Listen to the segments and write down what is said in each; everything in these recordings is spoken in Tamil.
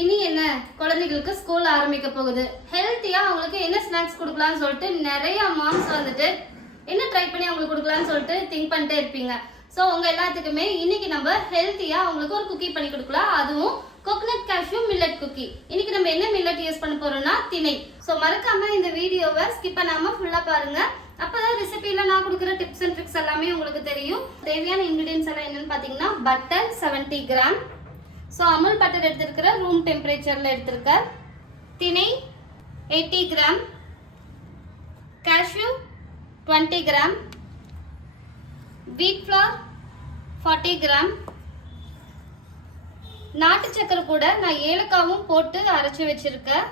இனி என்ன குழந்தைகளுக்கு ஸ்கூல் ஆரம்பிக்க போகுது. ஹெல்த்தியா அவங்களுக்கு என்ன ஸ்நாக்ஸ் கொடுக்கலாம்னு சொல்லிட்டு நிறைய மாம்ஸ் வந்துட்டு என்ன ட்ரை பண்ணி அவங்களுக்கு கொடுக்கலாம்னு சொல்லிட்டு திங்க் பண்ணிட்டே இருப்பீங்க. ஸோ உங்க எல்லாத்துக்குமே இன்னைக்கு நம்ம ஹெல்த்தியா அவங்களுக்கு ஒரு குக்கி பண்ணி கொடுக்கலாம். அதுவும் கோகனட் கேஷ்யூ மில்லட் குக்கி. இன்னைக்கு நம்ம என்ன மில்லட் யூஸ் பண்ண போறோம்னா திணை. ஸோ மறக்காம இந்த வீடியோவை ஸ்கிப் பண்ணாம ஃபுல்லா பாருங்க. அப்பதான் ரெசிபியில நான் கொடுக்குற டிப்ஸ் அண்ட் ட்ரிக்ஸ் எல்லாமே உங்களுக்கு தெரியும். தேவையான இன்கிரீடியன்ஸ் எல்லாம் என்னன்னு பாத்தீங்கன்னா butter 70 gram. So Amul butter எடுத்திருக்கிற ரூம் டெம்பரேச்சரில் எடுத்திருக்க. திணை 80 கிராம், கேஷ்யூ 20 கிராம், வீட் ஃப்ளார் 40 கிராம், நாட்டு சக்கரை கூட நான் ஏலக்காவும் போட்டு அரைச்சி வச்சிருக்கேன்.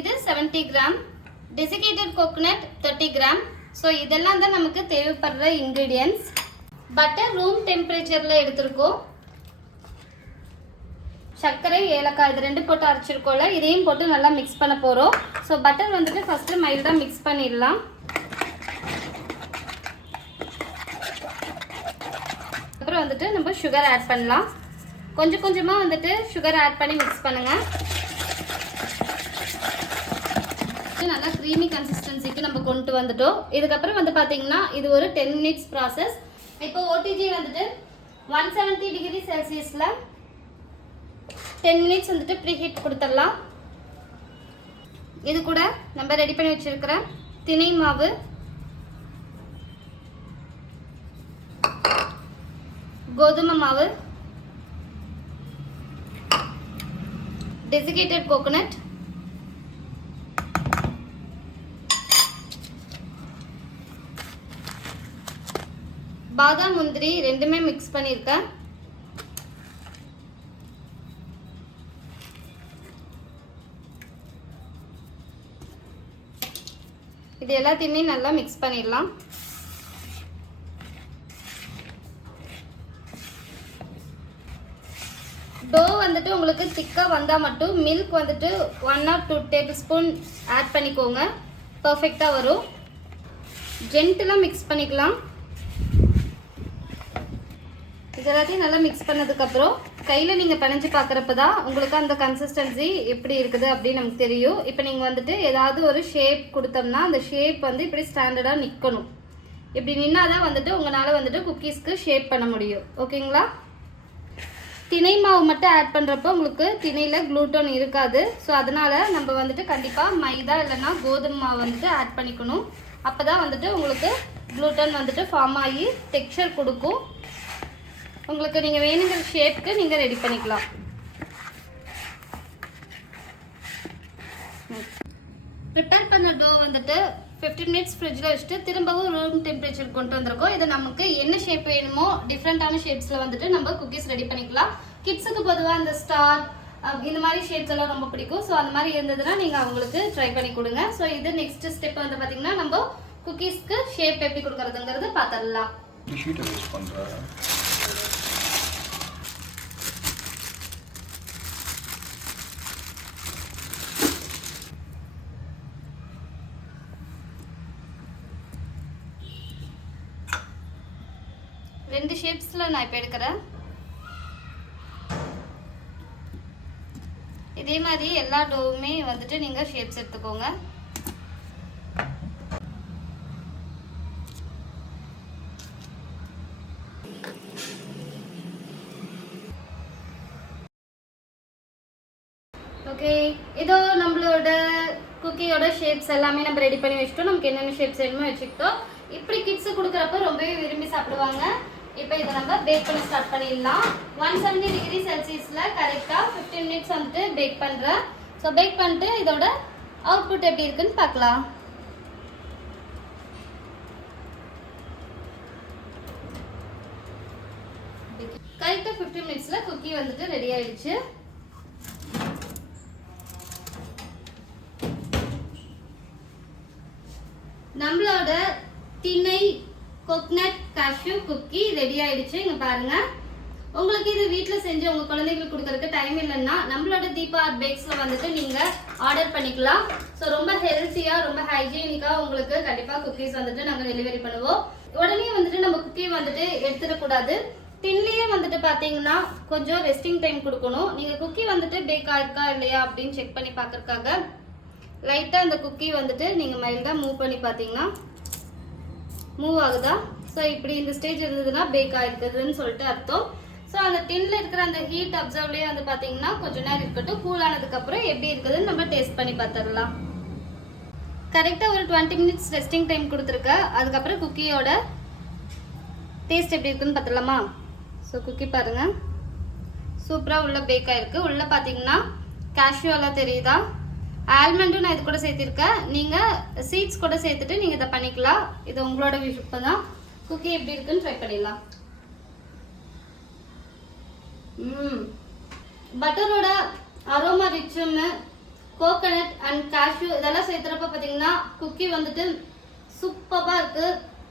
இது 70 gram, desiccated coconut 30 gram. So இதெல்லாம் தான் நமக்கு தேவைப்படுற இன்க்ரீடியன்ஸ். பட்டர் ரூம் டெம்பரேச்சரில் எடுத்திருக்கோம். சர்க்கரை ஏலக்காய் இது ரெண்டு போட்டு அரைச்சிருக்கோம்ல, இதையும் போட்டு நல்லா மிக்ஸ் பண்ண போகிறோம். ஸோ பட்டர் வந்துட்டு ஃபஸ்ட்டு மைல்டாக மிக்ஸ் பண்ணிடலாம். அப்புறம் வந்துட்டு நம்ம சுகர் ஆட் பண்ணலாம். கொஞ்சம் கொஞ்சமாக வந்துட்டு சுகர் ஆட் பண்ணி மிக்ஸ் பண்ணுங்கள். நல்லா க்ரீமி கன்சிஸ்டன்சிக்கு நம்ம கொண்டு வந்துட்டோம். இதுக்கப்புறம் வந்து பார்த்தீங்கன்னா இது ஒரு 10 மினிட்ஸ் ப்ராசஸ். இப்போ ஓடிஜி வந்துட்டு 170 டிகிரி செல்சியஸில் 10 மினிட்ஸ் வந்துட்டு ப்ரீ ஹீட் கொடுத்துடலாம். இது கூட நம்ம ரெடி பண்ணி வச்சிருக்கிற திணை மாவு, கோதுமை மாவு, டெசிகேட்டட் கோகனட், பாதாம் முந்திரி ரெண்டுமே மிக்ஸ் பண்ணியிருக்கேன். இது எல்லாத்தையுமே நல்லா மிக்ஸ் பண்ணிடலாம். டோ வந்துட்டு உங்களுக்கு திக்காக வந்தால் மட்டும் மில்க் வந்துட்டு 1 or 2 டேபிள் ஸ்பூன் ஆட் பண்ணிக்கோங்க. பர்ஃபெக்டாக வரும். ஜென்டிலாக மிக்ஸ் பண்ணிக்கலாம். இது எல்லாத்தையும் நல்லா மிக்ஸ் பண்ணதுக்கப்புறம் கையில் நீங்கள் பிணைஞ்சு பார்க்குறப்ப தான் உங்களுக்கு அந்த கன்சிஸ்டன்சி எப்படி இருக்குது அப்படின்னு நமக்கு தெரியும். இப்போ நீங்கள் வந்துட்டு ஏதாவது ஒரு ஷேப் கொடுத்தோம்னா அந்த ஷேப் வந்து இப்படி ஸ்டாண்டர்டாக நிற்கணும். இப்படி நின்னா தான் வந்துட்டு உங்களால் வந்துட்டு குக்கீஸ்க்கு ஷேப் பண்ண முடியும். ஓகேங்களா? திணை மாவு மட்டும் ஆட் பண்ணுறப்போ உங்களுக்கு திணையில் க்ளூட்டன் இருக்காது. ஸோ அதனால் நம்ம வந்துட்டு கண்டிப்பாக மைதா இல்லைன்னா கோதுமை மாவு வந்துட்டு ஆட் பண்ணிக்கணும். அப்போ தான் வந்துட்டு உங்களுக்கு க்ளூட்டன் வந்துட்டு ஃபார்ம் ஆகி டெக்ஸ்சர் கொடுக்கும். உங்களுக்கு நீங்கள் வேணுங்கிற ஷேப்புக்கு நீங்கள் ரெடி பண்ணிக்கலாம். ப்ரிப்பேர் பண்ண டோ வந்துட்டு 15 மினிட்ஸ் ஃப்ரிட்ஜில் வச்சுட்டு திரும்பவும் ரூம் டெம்பரேச்சர் கொண்டு வந்திருக்கோம். இது நமக்கு என்ன ஷேப் வேணுமோ டிஃப்ரெண்ட்டான ஷேப்ஸில் வந்துட்டு நம்ம குக்கீஸ் ரெடி பண்ணிக்கலாம். கிட்ஸுக்கு பொதுவாக இந்த ஸ்டார் இந்த மாதிரி ஷேப்ஸ் எல்லாம் ரொம்ப பிடிக்கும். ஸோ அந்த மாதிரி இருந்ததுன்னா நீங்கள் அவங்களுக்கு ட்ரை பண்ணி கொடுங்க. ஸோ இது நெக்ஸ்ட் ஸ்டெப் வந்து பார்த்தீங்கன்னா நம்ம குக்கீஸ்க்கு ஷேப் எப்படி கொடுக்குறதுங்கிறது பார்த்துடலாம். ரெண்டு ஷேப்ஸில் நான் இப்போ எடுக்கிறேன். இதே மாதிரி எல்லா டோவுமே வந்துட்டு நீங்கள் ஷேப்ஸ் எடுத்துக்கோங்க. ஓகே, இதோ நம்மளோட குக்கியோட ஷேப்ஸ் எல்லாமே நம்ம ரெடி பண்ணி வச்சுட்டோம். நமக்கு என்னென்ன ஷேப்ஸ் வேணுமோ வச்சுக்கிட்டோம். இப்படி கிட்ஸு கொடுக்குறப்ப ரொம்பவே விரும்பி சாப்பிடுவாங்க. இப்போ இதை நம்ம பேக் பண்ண ஸ்டார்ட் பண்ணிடலாம். 170 டிகிரி செல்சியஸில் கரெக்டாக 15 மினிட்ஸ் வந்துட்டு பேக் பண்ணுறேன். ஸோ பேக் பண்ணிட்டு இதோட அவுட்புட் எப்படி இருக்குன்னு பார்க்கலாம். கரெக்டாக 15 மினிட்ஸில் குக்கி வந்துட்டு ரெடி ஆயிடுச்சு. நம்மளோட திணை கோகனட் கேஷ்யூ குக்கி ரெடி ஆயிடுச்சு. இங்க பாருங்க. உங்களுக்கு இது வீட்டில் செஞ்சு உங்க குழந்தைகளுக்கு கொடுக்கறதுக்கு டைம் இல்லைன்னா நம்மளோட தீபா ஆர்ட் பேக்ஸ்ல வந்துட்டு நீங்க ஆர்டர் பண்ணிக்கலாம். ஸோ ரொம்ப ஹெல்த்தியா ரொம்ப ஹைஜீனிக்கா உங்களுக்கு கண்டிப்பா குக்கீஸ் வந்துட்டு நாங்கள் டெலிவரி பண்ணுவோம். உடனே வந்துட்டு நம்ம குக்கி வந்துட்டு எடுத்துடக்கூடாது. டின்லயே வந்துட்டு பாத்தீங்கன்னா கொஞ்சம் ரெஸ்டிங் டைம் கொடுக்கணும். நீங்க குக்கி வந்துட்டு பேக் ஆயிருக்கா இல்லையா அப்படின்னு செக் பண்ணி பார்க்கறதுக்காக லைட்டா அந்த குக்கி வந்துட்டு நீங்க மைல்டா மூவ் பண்ணி பாத்தீங்கன்னா மூவ் ஆகுதா? ஸோ இப்படி இந்த ஸ்டேஜ் இருந்ததுன்னா பேக் ஆயிருக்குதுன்னு சொல்லிட்டு அர்த்தம். ஸோ அந்த டின்ல இருக்கிற அந்த ஹீட் அப்சர்வ்லேயே வந்து பாத்தீங்கன்னா கொஞ்ச நேரம் இருக்கட்டும். கூல் ஆனதுக்கு அப்புறம் எப்படி இருக்குதுன்னு நம்ம டேஸ்ட் பண்ணி பார்த்துடலாம். கரெக்டா ஒரு 20 மினிட்ஸ் ரெஸ்டிங் டைம் கொடுத்துருக்கேன். அதுக்கப்புறம் குக்கியோட டேஸ்ட் எப்படி இருக்குன்னு பார்த்துடலாமா? ஸோ குக்கி பாருங்க, சூப்பராக உள்ள பேக் ஆயிருக்கு. உள்ள பார்த்தீங்கன்னா கேஷ்யூவெல்லாம் தெரியுதா? ஆல்மண்டும் நான் இது கூட சேர்த்திருக்கேன். நீங்கள் சீட்ஸ் கூட சேர்த்துட்டு நீங்கள் இதை பண்ணிக்கலாம். இது உங்களோட விருப்பம் தான். குக்கி எப்படி இருக்குன்னு ட்ரை பண்ணிடலாம். பட்டரோட அரோமா ரிச்சுன்னு கோகனட் அண்ட் கேஷ்யூ இதெல்லாம் சேர்த்துறப்ப பார்த்தீங்கன்னா குக்கி வந்துட்டு சூப்பராக இருக்கு.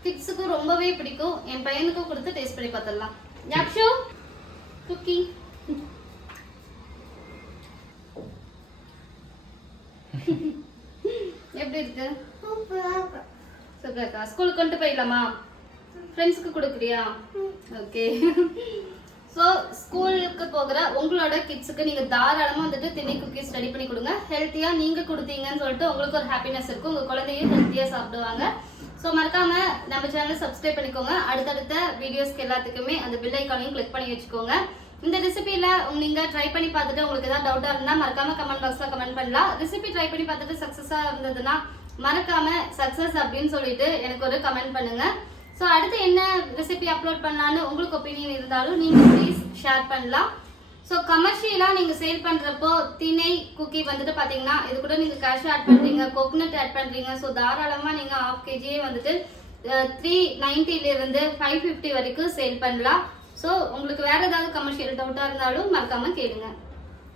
கிட்ஸுக்கு ரொம்பவே பிடிக்கும். என் பையனுக்கும் கொடுத்து டேஸ்ட் பண்ணி பார்த்துடலாம். யாக்ஷு குக்கி எப்படி இருக்கு? சூப்பரா. ஸ்கூலுக்கு கொண்டு போயிடலாமா? ஃப்ரெண்ட்ஸுக்கு கொடுக்குறியா? ஓகே. ஸோ ஸ்கூலுக்கு போகிற உங்களோட கிட்ஸுக்கு நீங்கள் தாராளமாக வந்துட்டு திணை குக்கீஸ் ரெடி பண்ணி கொடுங்க. ஹெல்த்தியாக நீங்கள் கொடுத்தீங்கன்னு சொல்லிட்டு உங்களுக்கு ஒரு ஹாப்பினஸ் இருக்கும். உங்கள் குழந்தையும் ஹெல்த்தியாக சாப்பிடுவாங்க. ஸோ மறக்காமல் நம்ம சேனலை சப்ஸ்கிரைப் பண்ணிக்கோங்க. அடுத்தடுத்த வீடியோஸ்க்கு எல்லாத்துக்குமே அந்த பெல் ஐக்கானையும் கிளிக் பண்ணி வச்சுக்கோங்க. இந்த ரெசிபியில் நீங்கள் ட்ரை பண்ணி பார்த்துட்டு உங்களுக்கு ஏதாவது டவுட்டாக இருந்தால் மறக்காமல் கமெண்ட் பாக்ஸில் கமெண்ட் பண்ணலாம். ரெசிபி ட்ரை பண்ணி பார்த்துட்டு சக்ஸஸாக இருந்ததுன்னா மறக்காமல் சக்ஸஸ் அப்படின்னு சொல்லிட்டு எனக்கு ஒரு கமெண்ட் பண்ணுங்கள். ஸோ அடுத்து என்ன ரெசிபி அப்லோட் பண்ணலான்னு உங்களுக்கு ஒப்பீனியன் இருந்தாலும் நீங்கள் ப்ளீஸ் ஷேர் பண்ணலாம். ஸோ கமர்ஷியலாக நீங்கள் சேல் பண்ணுறப்போ திணை குக்கி வந்துட்டு பார்த்தீங்கன்னா இது கூட நீங்கள் கேஷ்யூ ஆட் பண்ணுறீங்க, கோகனட் ஆட் பண்ணுறீங்க. ஸோ தாராளமாக நீங்கள் 1/2 kg வந்துட்டு 390 550 வரைக்கும் சேல் பண்ணலாம். ஸோ உங்களுக்கு வேறு ஏதாவது கமர்ஷியல் டவுட்டாக இருந்தாலும் மறக்காமல் கேளுங்க.